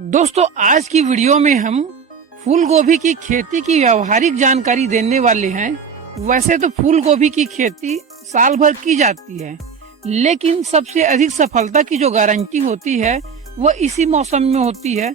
दोस्तों आज की वीडियो में हम फूल गोभी की खेती की व्यावहारिक जानकारी देने वाले हैं। वैसे तो फूल गोभी की खेती साल भर की जाती है, लेकिन सबसे अधिक सफलता की जो गारंटी होती है वह इसी मौसम में होती है।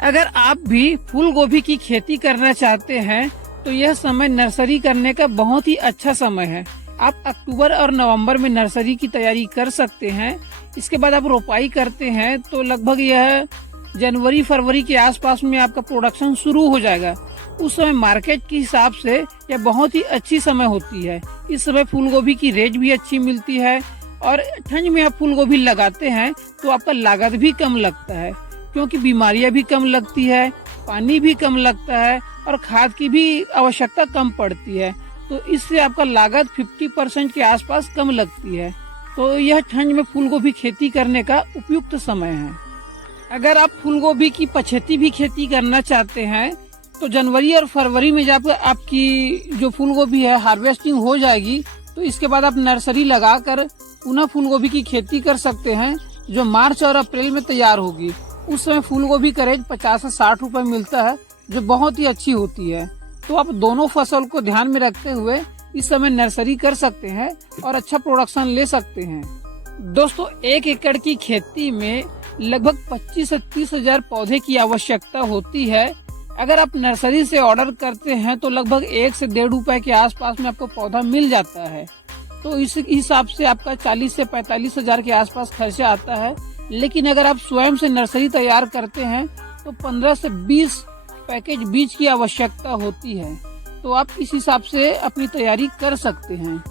अगर आप भी फूल गोभी की खेती करना चाहते हैं तो यह समय नर्सरी करने का बहुत ही अच्छा समय है। आप अक्टूबर और नवंबर में नर्सरी की तैयारी कर सकते हैं। इसके बाद आप रोपाई करते हैं तो लगभग यह जनवरी फरवरी के आसपास में आपका प्रोडक्शन शुरू हो जाएगा। उस समय मार्केट के हिसाब से यह बहुत ही अच्छी समय होती है। इस समय फूल गोभी की रेट भी अच्छी मिलती है और ठंड में आप फूल गोभी लगाते हैं तो आपका लागत भी कम लगता है, क्योंकि बीमारियां भी कम लगती है, पानी भी कम लगता है और खाद की भी आवश्यकता कम पड़ती है। तो इससे आपका लागत 50% के आसपास कम लगती है। तो यह ठंड में फूल गोभी खेती करने का उपयुक्त समय है। अगर आप फूल गोभी की पछेती भी खेती करना चाहते हैं तो जनवरी और फरवरी में जब आपकी जो फूल गोभी है हार्वेस्टिंग हो जाएगी तो इसके बाद आप नर्सरी लगाकर पुनः फूल गोभी की खेती कर सकते हैं, जो मार्च और अप्रैल में तैयार होगी। उस समय फूल गोभी का रेट 50 से 60 रुपए मिलता है, जो बहुत ही अच्छी होती है। तो आप दोनों फसल को ध्यान में रखते हुए इस समय नर्सरी कर सकते हैं और अच्छा प्रोडक्शन ले सकते हैं। दोस्तों 1 एकड़ की खेती में लगभग 25 से 30 हजार पौधे की आवश्यकता होती है। अगर आप नर्सरी से ऑर्डर करते हैं तो लगभग 1 से 1.5 रुपए के आसपास में आपको पौधा मिल जाता है। तो इस हिसाब से आपका 40 से 45 हजार के आसपास खर्चा आता है। लेकिन अगर आप स्वयं से नर्सरी तैयार करते हैं तो 15 से 20 पैकेज बीज की आवश्यकता होती है। तो आप इस हिसाब से अपनी तैयारी कर सकते हैं।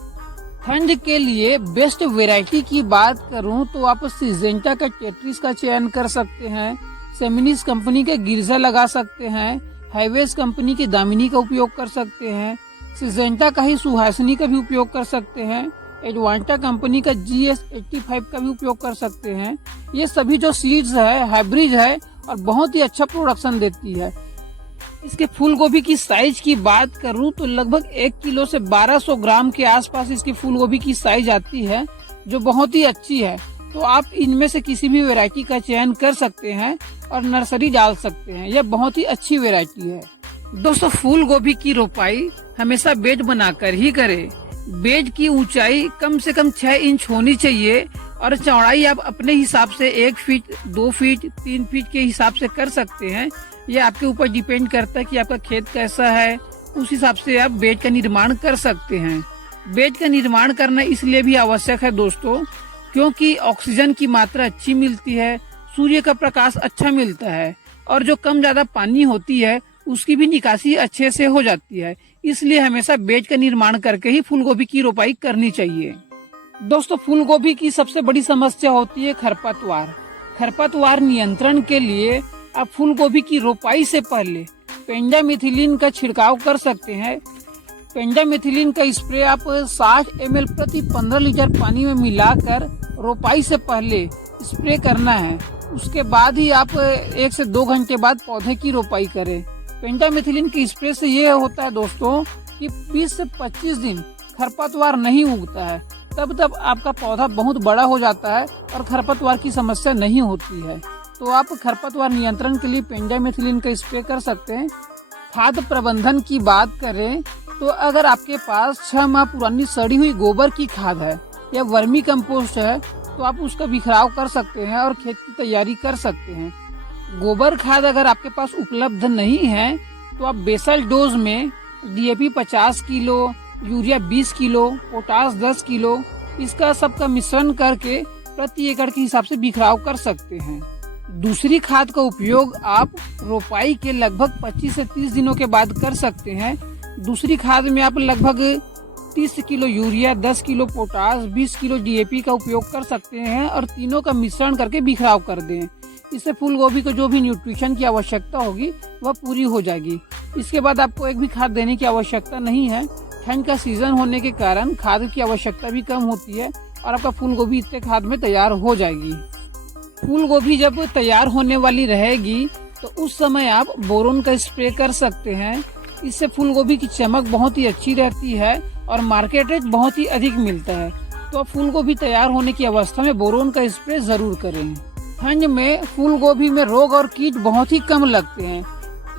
ठंड के लिए बेस्ट वैरायटी की बात करूं तो आप सिजेंटा का टेट्रिस का चयन कर सकते हैं, सेमिनिस कंपनी के गिरजा लगा सकते हैं, हाईवेज कंपनी की दामिनी का उपयोग कर सकते हैं, सिजेंटा का ही सुहासिनी का भी उपयोग कर सकते हैं, एडवांटा कंपनी का GS85 का भी उपयोग कर सकते हैं। ये सभी जो सीड्स है हाइब्रिड है और बहुत ही अच्छा प्रोडक्शन देती है। इसके फूल गोभी की साइज की बात करूं तो लगभग 1 किलो से 1200 ग्राम के आसपास इसकी फूल गोभी की साइज आती है, जो बहुत ही अच्छी है। तो आप इनमें से किसी भी वैरायटी का चयन कर सकते हैं और नर्सरी डाल सकते हैं। यह बहुत ही अच्छी वैरायटी है। दोस्तों फूल गोभी की रोपाई हमेशा बेड बनाकर ही करें। बेड की ऊंचाई कम से कम 6 इंच होनी चाहिए और चौड़ाई आप अपने हिसाब से 1 फीट, 2 फीट, 3 फीट के हिसाब से कर सकते हैं। यह आपके ऊपर डिपेंड करता है कि आपका खेत कैसा है, उस हिसाब से आप बेड का निर्माण कर सकते हैं। बेड का निर्माण करना इसलिए भी आवश्यक है दोस्तों, क्योंकि ऑक्सीजन की मात्रा अच्छी मिलती है, सूर्य का प्रकाश अच्छा मिलता है और जो कम ज्यादा पानी होती है उसकी भी निकासी अच्छे से हो जाती है। इसलिए हमेशा बेड का निर्माण करके ही फूल गोभी की रोपाई करनी चाहिए। दोस्तों फूल गोभी की सबसे बड़ी समस्या होती है खरपतवार। खरपतवार नियंत्रण के लिए आप फूल गोभी की रोपाई से पहले पेंडामिथिलिन का छिड़काव कर सकते हैं। पेंडामिथिलिन का स्प्रे आप 60 ml प्रति 15 लीटर पानी में मिलाकर रोपाई से पहले स्प्रे करना है। उसके बाद ही आप 1 से 2 घंटे बाद पौधे की रोपाई करें। पेंडामिथिलिन के स्प्रे से ये होता है दोस्तों कि 20 से 25 दिन खरपतवार नहीं उगता है, तब आपका पौधा बहुत बड़ा हो जाता है और खरपतवार की समस्या नहीं होती है। तो आप खरपतवार नियंत्रण के लिए पेंडामिथिलिन का स्प्रे कर सकते हैं। खाद प्रबंधन की बात करें तो अगर आपके पास 6 माह पुरानी सड़ी हुई गोबर की खाद है या वर्मी कंपोस्ट है तो आप उसका बिखराव कर सकते हैं और खेत की तैयारी कर सकते हैं। गोबर खाद अगर आपके पास उपलब्ध नहीं है तो आप बेसल डोज में DAP 50 kilo, urea 20 kilo, potash 10 kilo, इसका सबका मिश्रण करके प्रति एकड़ के हिसाब से बिखराव कर सकते हैं। दूसरी खाद का उपयोग आप रोपाई के लगभग 25 से 30 दिनों के बाद कर सकते हैं। दूसरी खाद में आप लगभग 30 kilo urea, 10 kilo potash, 20 kilo DAP का उपयोग कर सकते हैं और तीनों का मिश्रण करके बिखराव कर दें। इससे फूल गोभी को जो भी न्यूट्रिशन की आवश्यकता होगी वह पूरी हो जाएगी। इसके बाद आपको एक भी खाद देने की आवश्यकता नहीं है। ठंड का सीजन होने के कारण खाद की आवश्यकता भी कम होती है और आपका फूल गोभी इतने खाद में तैयार हो जाएगी। फूल गोभी जब तैयार होने वाली रहेगी तो उस समय आप बोरोन का स्प्रे कर सकते हैं। इससे फूल गोभी की चमक बहुत ही अच्छी रहती है और मार्केट रेट बहुत ही अधिक मिलता है। तो आप फूल गोभी तैयार होने की अवस्था में बोरोन का स्प्रे जरूर करें। ठंड में फूल गोभी में रोग और कीट बहुत ही कम लगते हैं।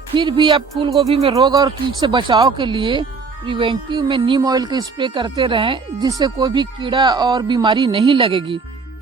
फिर भी आप फूल गोभी में रोग और कीट से बचाव के लिए प्रिवेंटिव में नीम ऑयल का स्प्रे करते रहें, जिससे कोई भी कीड़ा और बीमारी नहीं लगेगी।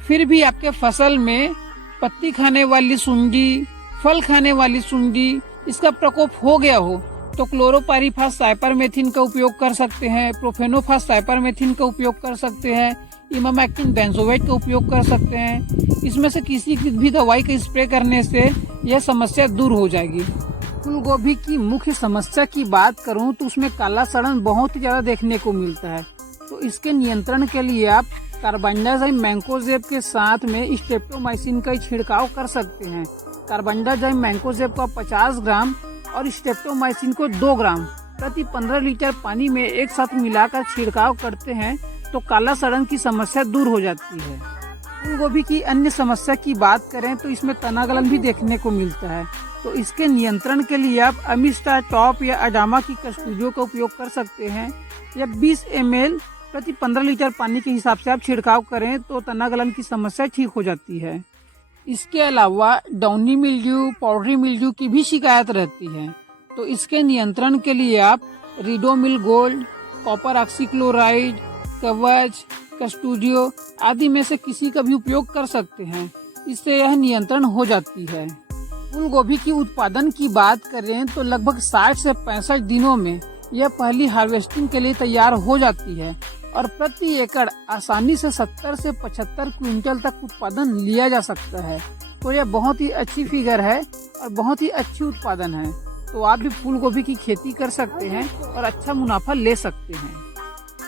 फिर भी आपके फसल में पत्ती खाने वाली सुंडी, फल खाने वाली सुंडी, इसका प्रकोप हो गया हो तो क्लोरोपाइरीफास साइपरमेथ्रिन का उपयोग कर सकते हैं, प्रोफेनोफास साइपरमेथ्रिन का उपयोग कर सकते हैं, इमामेक्टिन बेंजोएट का उपयोग कर सकते हैं। इसमें से किसी की भी दवाई का स्प्रे करने से यह समस्या दूर हो जाएगी। फूल गोभी की मुख्य समस्या की बात करूं तो उसमें काला सड़न बहुत ही ज्यादा देखने को मिलता है। तो इसके नियंत्रण के लिए आप कार्बेंडाजिम मैंकोजेब के साथ में स्ट्रेप्टोमाइसिन का छिड़काव कर सकते हैं। कार्बेंडाजिम मैंकोजेब को 50 ग्राम और स्ट्रेप्टोमाइसिन को 2 ग्राम प्रति 15 लीटर पानी में एक साथ मिलाकर छिड़काव करते हैं तो काला सड़न की समस्या दूर हो जाती है। फूल गोभी की अन्य समस्या की बात करें तो इसमें तना गलन भी देखने को मिलता है। तो इसके नियंत्रण के लिए आप अमिस्टा टॉप या अडामा की कस्टूडियो का उपयोग कर सकते हैं या 20 ml प्रति 15 लीटर पानी के हिसाब से आप छिड़काव करें तो तना गलन की समस्या ठीक हो जाती है। इसके अलावा डाउनी मिल्ड्यू, पाउडरी मिल्ड्यू की भी शिकायत रहती है। तो इसके नियंत्रण के लिए आप रिडोमिल गोल्ड, कॉपर ऑक्सीक्लोराइड, कवच, कस्टूडियो आदि में से किसी का भी उपयोग कर सकते हैं। इससे यह नियंत्रण हो जाती है। फूल गोभी की उत्पादन की बात करें तो लगभग 60 से 65 दिनों में यह पहली हार्वेस्टिंग के लिए तैयार हो जाती है और प्रति एकड़ आसानी से 70 से 75 क्विंटल तक उत्पादन लिया जा सकता है। तो यह बहुत ही अच्छी फिगर है और बहुत ही अच्छी उत्पादन है। तो आप भी फूल गोभी की खेती कर सकते हैं और अच्छा मुनाफा ले सकते हैं।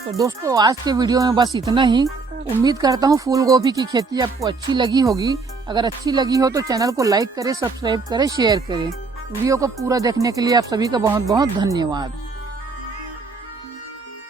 तो दोस्तों आज के वीडियो में बस इतना ही। उम्मीद करता हूँ फूल गोभी की खेती आपको अच्छी लगी होगी। अगर अच्छी लगी हो तो चैनल को लाइक करें, सब्सक्राइब करें, शेयर करें। वीडियो को पूरा देखने के लिए आप सभी का बहुत बहुत धन्यवाद।